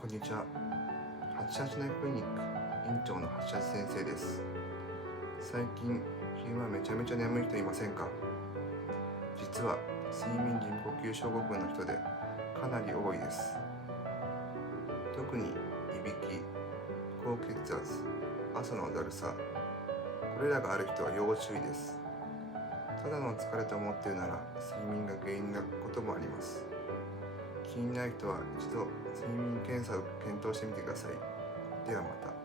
こんにちは。88内クリニック院長の88先生です。最近昼間めちゃめちゃ眠い人いませんか？実は睡眠時無呼吸症候群の人でかなり多いです。特にいびき、高血圧、朝のだるさ、これらがある人は要注意です。ただの疲れと思っているなら睡眠が原因なこともあります。気になる人は一度睡眠検査を検討してみてください。ではまた。